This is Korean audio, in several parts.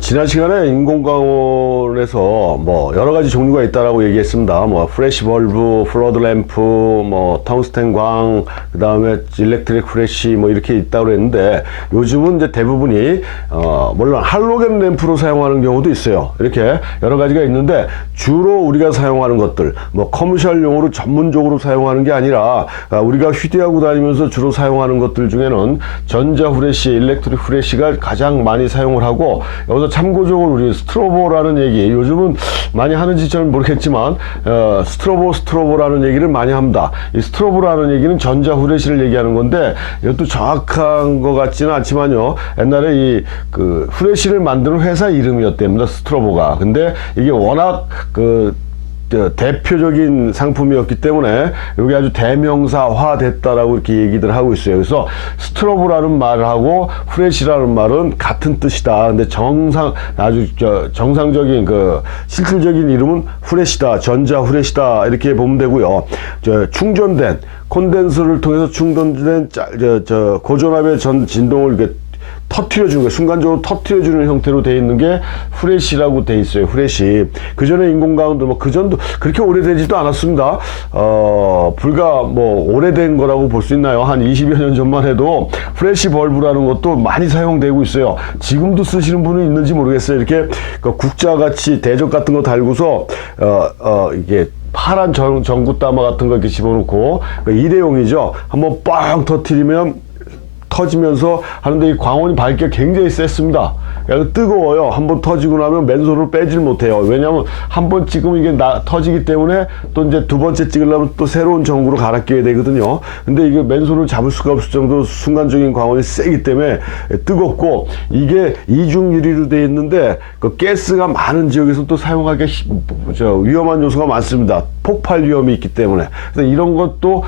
지난 시간에 인공광원에서 뭐 여러 가지 종류가 있다라고 얘기했습니다. 뭐 프레시 벌브, 플러드 램프, 뭐 텅스텐 광, 그 다음에 일렉트릭 프레시 뭐 이렇게 있다고 했는데, 요즘은 이제 대부분이 물론 할로겐 램프로 사용하는 경우도 있어요. 이렇게 여러 가지가 있는데, 주로 우리가 사용하는 것들, 뭐 커머셜용으로 전문적으로 사용하는 게 아니라 우리가 휴대하고 다니면서 주로 사용하는 것들 중에는 전자 후레시, 일렉트릭 후레시가 가장 많이 사용을 하고, 여기서 참고적으로 우리 스트로보라는 얘기, 요즘은 많이 하는지 저는 모르겠지만 스트로보라는 얘기를 많이 합니다. 이 스트로보라는 얘기는 전자 후레시를 얘기하는 건데, 이것도 정확한 것 같지는 않지만요, 옛날에 이 후레시를 만드는 회사 이름이었답니다, 스트로보가. 근데 이게 워낙 대표적인 상품이었기 때문에 여기 아주 대명사화 됐다라고 이렇게 얘기들 하고 있어요. 그래서 스트로보라는 말하고 후레시라는 말은 같은 뜻이다. 근데 아주 정상적인 실질적인 이름은 후레시다, 전자 후레시다, 이렇게 보면 되고요. 충전된 콘덴서를 통해서 충전된 고전압의 진동을 이렇게 터트려주는 거, 순간적으로 터트려주는 형태로 되어 있는 게 후레시라고 되어 있어요. 후레시. 그 전에 인공광원도 그 전도 그렇게 오래되지도 않았습니다. 불과 오래된 거라고 볼 수 있나요? 한 20여 년 전만 해도 후레시 벌브라는 것도 많이 사용되고 있어요. 지금도 쓰시는 분은 있는지 모르겠어요. 이렇게 국자같이 대접 같은 거 달고서 이게 파란 전구따마 같은 거 이렇게 집어넣고, 일회용이죠. 한번 빵 터트리면 터지면서 하는데, 이 광원이 밝기가 굉장히 셌습니다. 뜨거워요. 한번 터지고 나면 맨손으로 빼질 못해요. 왜냐하면 한번 찍으면 이게 터지기 때문에 또 이제 두 번째 찍으려면 또 새로운 전구로 갈아 끼워야 되거든요. 근데 이게 맨손을 잡을 수가 없을 정도로 순간적인 광원이 세기 때문에 뜨겁고, 이게 이중 유리로 되어 있는데 가스가 많은 지역에서 또 사용하기 위험한 요소가 많습니다. 폭발 위험이 있기 때문에. 그래서 이런 것도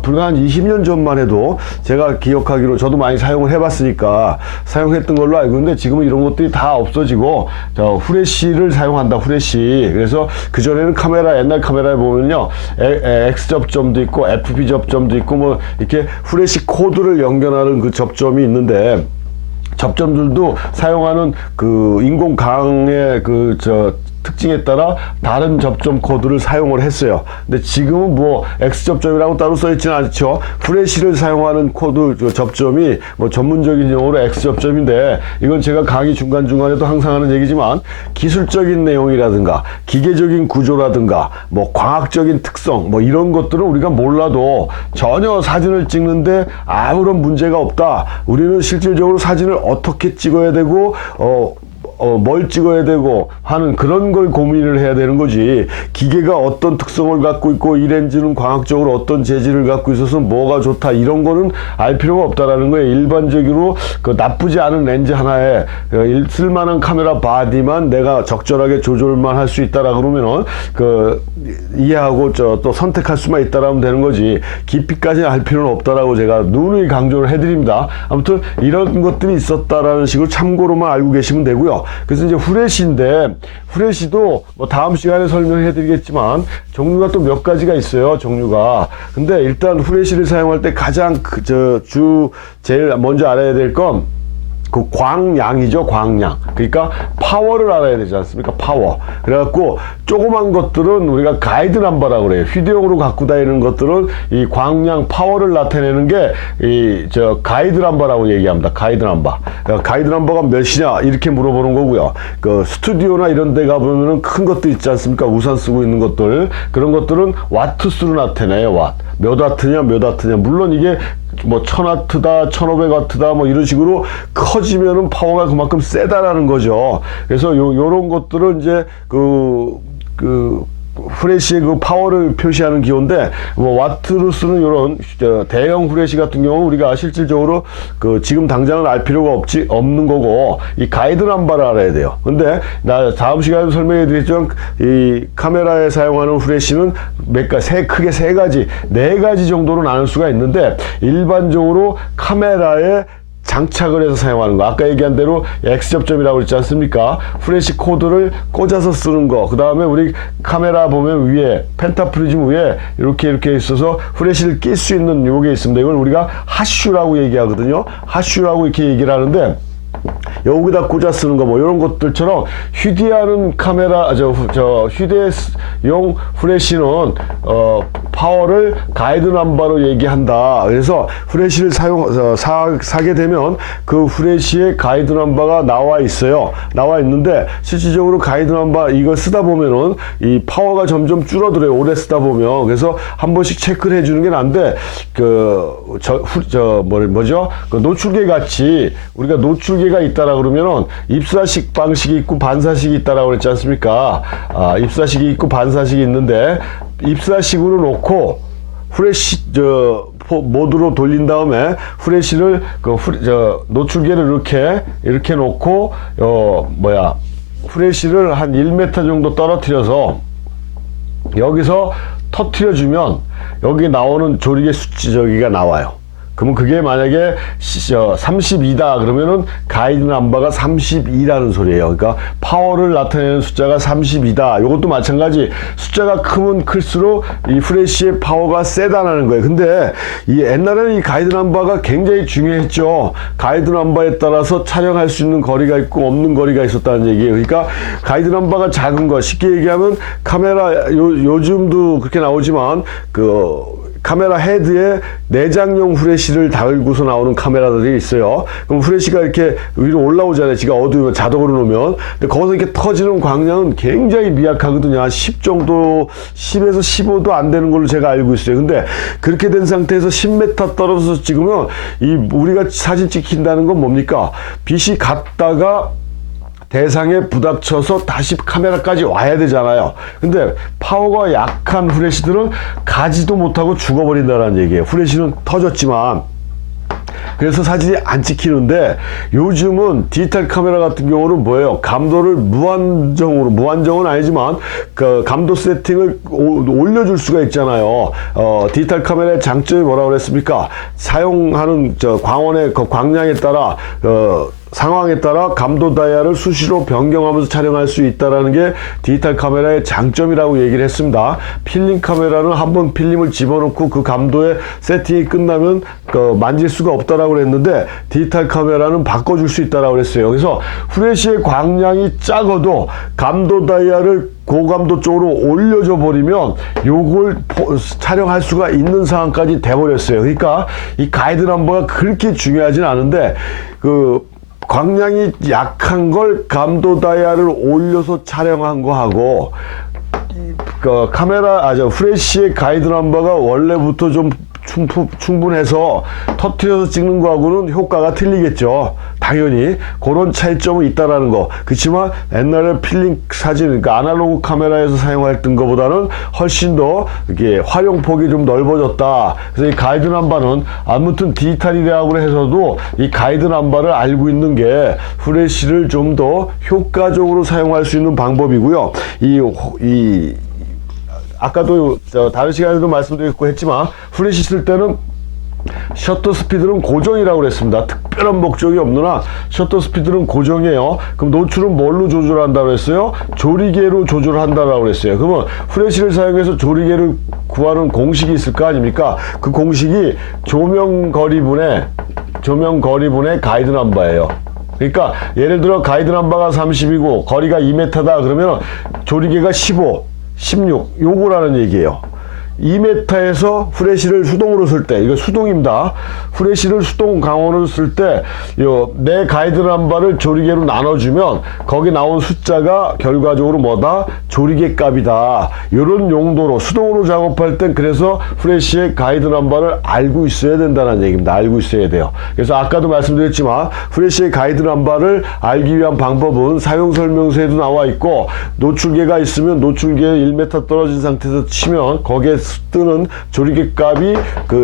불과 한 20년 전만 해도 제가 기억하기로, 저도 많이 사용을 해봤으니까 사용했던 걸로 알고 있는데, 지금은 이런 것들이 다 없어지고 후레시를 사용한다. 후레시. 그래서 그전에는 옛날 카메라에 보면요, X 접점도 있고 FP 접점도 있고 뭐 이렇게 후레시 코드를 연결하는 그 접점이 있는데, 접점들도 사용하는 인공광의 특징에 따라 다른 접점 코드를 사용을 했어요. 근데 지금은 X접점이라고 따로 써있지는 않죠. 후레시를 사용하는 코드 접점이 전문적인 용어로 X접점인데, 이건 제가 강의 중간중간에도 항상 하는 얘기지만, 기술적인 내용이라든가 기계적인 구조라든가 광학적인 특성 이런 것들은 우리가 몰라도 전혀 사진을 찍는데 아무런 문제가 없다. 우리는 실질적으로 사진을 어떻게 찍어야 되고 뭘 찍어야 되고 하는 그런 걸 고민을 해야 되는 거지, 기계가 어떤 특성을 갖고 있고 이 렌즈는 광학적으로 어떤 재질을 갖고 있어서 뭐가 좋다, 이런 거는 알 필요가 없다라는 거예요. 일반적으로 나쁘지 않은 렌즈 하나에 쓸만한 카메라 바디만 내가 적절하게 조절만 할 수 있다라 그러면은 이해하고 또 선택할 수만 있다라면 되는 거지, 깊이까지 알 필요는 없다라고 제가 누누이 강조를 해드립니다. 아무튼 이런 것들이 있었다라는 식으로 참고로만 알고 계시면 되고요. 그래서 이제 후레시인데, 후레시도 다음 시간에 설명해 드리겠지만 종류가 또 몇 가지가 있어요, 종류가. 근데 일단 후레시를 사용할 때 가장 제일 먼저 알아야 될 건 광량이죠, 광량. 그러니까 파워를 알아야 되지 않습니까? 파워. 그래갖고 조그만 것들은 우리가 가이드 넘버라고 그래요. 휴대용으로 갖고 다니는 것들은 이 광량, 파워를 나타내는 게 가이드 넘버라고 얘기합니다. 가이드 넘버. 가이드 넘버가 몇이냐 이렇게 물어보는 거고요. 스튜디오나 이런 데 가보면은 큰 것도 있지 않습니까? 우산 쓰고 있는 것들. 그런 것들은 와트 수로 나타내요. 몇 와트냐 몇 와트냐. 물론 이게 1000와트다 1500와트다 이런 식으로 커지면은 파워가 그만큼 세다라는 거죠. 그래서 요런 것들은 이제 후레시의 파워를 표시하는 기호인데, 와트로 쓰는 이런 대형 후레시 같은 경우 우리가 실질적으로 지금 당장은 알 필요가 없는 거고, 이 가이드 넘버를 알아야 돼요. 근데 다음 시간에 설명해 드렸죠. 이 카메라에 사용하는 후레시는 크게 네 가지 정도로 나눌 수가 있는데, 일반적으로 카메라에 장착을 해서 사용하는 거, 아까 얘기한 대로 X접점이라고 그랬지 않습니까? 후레시 코드를 꽂아서 쓰는 거, 그 다음에 우리 카메라 보면 위에 펜타프리즘 위에 이렇게 있어서 후레시를 낄 수 있는 요게 있습니다. 이걸 우리가 하슈라고 얘기하거든요. 하슈라고 이렇게 얘기를 하는데, 여기다 꽂아 쓰는 거 뭐 이런 것들처럼 휴대하는 카메라 휴대용 후레쉬는 파워를 가이드 넘버로 얘기한다. 그래서 후레쉬를 사게 되면 그 후레쉬의 가이드 넘버가 나와 있어요. 나와 있는데 실질적으로 가이드 넘버 이걸 쓰다 보면은 이 파워가 점점 줄어들어요. 오래 쓰다 보면. 그래서 한 번씩 체크를 해주는 게 난데 그 노출계 같이 우리가 노출계가 있다라 그러면은 입사식 방식이 있고 반사식이 있다라고 그랬지 않습니까? 입사식이 있고 반사식이 있는데 입사식으로 놓고 후레쉬 모드로 돌린 다음에 후레쉬를 노출계를 이렇게 놓고 후레쉬를 한 1m 정도 떨어뜨려서 여기서 터트려 주면 여기 나오는 조리개 수치 저기가 나와요. 그러면 그게 만약에 32다 그러면은 가이드 넘버가 32라는 소리예요. 그러니까 파워를 나타내는 숫자가 32다. 이것도 마찬가지. 숫자가 크면 클수록 이 후레쉬의 파워가 세다는 거예요. 근데 이 옛날에는 이 가이드 넘버가 굉장히 중요했죠. 가이드 넘버에 따라서 촬영할 수 있는 거리가 있고 없는 거리가 있었다는 얘기예요. 그러니까 가이드 넘버가 작은 거 쉽게 얘기하면 카메라 요즘도 그렇게 나오지만 카메라 헤드에 내장용 후레쉬를 달고서 나오는 카메라들이 있어요. 그럼 후레쉬가 이렇게 위로 올라오잖아요. 지가 어두우면 자동으로 놓으면. 근데 거기서 이렇게 터지는 광량은 굉장히 미약하거든요. 한 10 정도, 10에서 15도 안 되는 걸로 제가 알고 있어요. 근데 그렇게 된 상태에서 10m 떨어져서 찍으면 우리가 사진 찍힌다는 건 뭡니까? 빛이 갔다가 대상에 부닥쳐서 다시 카메라까지 와야 되잖아요. 근데 파워가 약한 후레쉬들은 가지도 못하고 죽어버린다는 얘기예요. 후레쉬는 터졌지만. 그래서 사진이 안 찍히는데 요즘은 디지털 카메라 같은 경우는 뭐예요? 감도를 무한정은 아니지만 그 감도 세팅을 올려줄 수가 있잖아요. 디지털 카메라의 장점이 뭐라고 그랬습니까? 사용하는 광원의 그 광량에 따라 상황에 따라 감도 다이얼을 수시로 변경하면서 촬영할 수 있다는 게 디지털 카메라의 장점이라고 얘기를 했습니다. 필름 카메라는 한번 필름을 집어넣고 그 감도의 세팅이 끝나면 만질 수가 없다라고 그랬는데 디지털 카메라는 바꿔줄 수 있다라고 그랬어요. 그래서 후레쉬의 광량이 작아도 감도 다이얼을 고감도 쪽으로 올려줘 버리면 요걸 촬영할 수가 있는 상황까지 돼버렸어요. 그러니까 이 가이드 넘버가 그렇게 중요하진 않은데 광량이 약한 걸 감도 다이얼을 올려서 촬영한 거하고 후레쉬의 가이드 넘버가 원래부터 좀 충분해서 터트려서 찍는 거하고는 효과가 틀리겠죠. 당연히 그런 차이점은 있다라는 거. 그렇지만 옛날에 필름 사진, 그러니까 아날로그 카메라에서 사용했던 것보다는 훨씬 더 이렇게 활용폭이 좀 넓어졌다. 그래서 이 가이드 넘버는 아무튼 디지털이라고 해서도 이 가이드 넘버를 알고 있는 게 후레쉬를 좀 더 효과적으로 사용할 수 있는 방법이고요. 아까도 다른 시간에도 말씀드렸고 했지만 후레쉬 쓸 때는 셔터 스피드는 고정이라고 그랬습니다. 특별한 목적이 없느나 셔터 스피드는 고정이에요. 그럼 노출은 뭘로 조절한다고 했어요? 조리개로 조절한다고 그랬어요. 그러면 후레쉬를 사용해서 조리개를 구하는 공식이 있을 거 아닙니까? 그 공식이 조명 거리분의 가이드 넘버예요. 그러니까 예를 들어 가이드 넘버가 30이고 거리가 2m다 그러면 조리개가 15, 16 요거라는 얘기예요. 2m에서 후레쉬를 수동으로 쓸 때, 이거 수동입니다. 후레쉬를 수동 강원으로 쓸 때, 내 가이드 넘버를 조리개로 나눠주면, 거기 나온 숫자가 결과적으로 뭐다? 조리개 값이다. 이런 용도로, 수동으로 작업할 땐 그래서 후레쉬의 가이드 넘버를 알고 있어야 된다는 얘기입니다. 알고 있어야 돼요. 그래서 아까도 말씀드렸지만, 후레쉬의 가이드 넘버를 알기 위한 방법은 사용 설명서에도 나와 있고, 노출계가 있으면 노출계 1m 떨어진 상태에서 치면, 거기에 뜨는 조리개 값이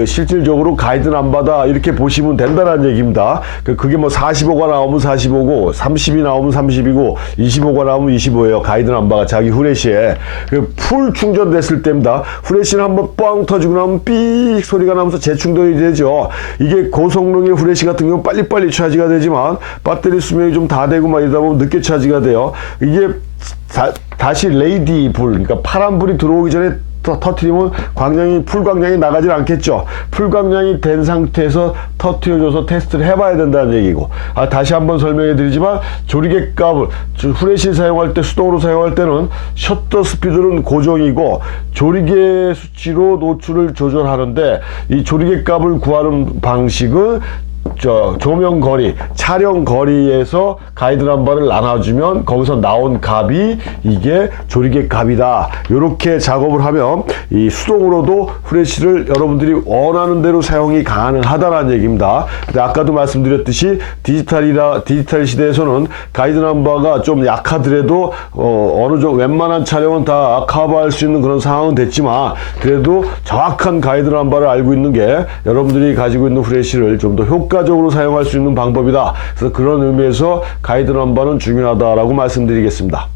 실질적으로 가이드 넘버다 이렇게 보시면 된다는 얘기입니다. 그게 뭐 45가 나오면 45고 30이 나오면 30이고 25가 나오면 25예요. 가이드 넘버가 자기 후레쉬에 풀 충전됐을 때입니다. 후레쉬는 한번 뻥 터지고 나면 삑 소리가 나면서 재충전이 되죠. 이게 고성능의 후레쉬 같은 경우는 빨리빨리 차지가 되지만 배터리 수명이 좀 다 되고 막 이러다 보면 늦게 차지가 돼요. 이게 다시 레이디 불, 그러니까 파란 불이 들어오기 전에 터트리면 광량이 풀 광량이 나가질 않겠죠. 풀 광량이 된 상태에서 터트려줘서 테스트를 해봐야 된다는 얘기고, 다시 한번 설명해 드리지만 조리개 값을 후레쉬 사용할 때, 수동으로 사용할 때는 셔터 스피드는 고정이고 조리개 수치로 노출을 조절하는데, 이 조리개 값을 구하는 방식은 조명 거리, 촬영 거리에서 가이드 넘버를 나눠주면 거기서 나온 값이 이게 조리개 값이다. 이렇게 작업을 하면 이 수동으로도 후레쉬를 여러분들이 원하는 대로 사용이 가능하다는 얘기입니다. 근데 아까도 말씀드렸듯이 디지털 시대에서는 가이드 넘버가 좀 약하더라도 어느 정도 웬만한 촬영은 다 커버할 수 있는 그런 상황은 됐지만, 그래도 정확한 가이드 넘버를 알고 있는 게 여러분들이 가지고 있는 후레쉬를 좀 더 효과적으로 사용할 수 있는 방법이다. 그래서 그런 의미에서 가이드 넘버는 중요하다라고 말씀드리겠습니다.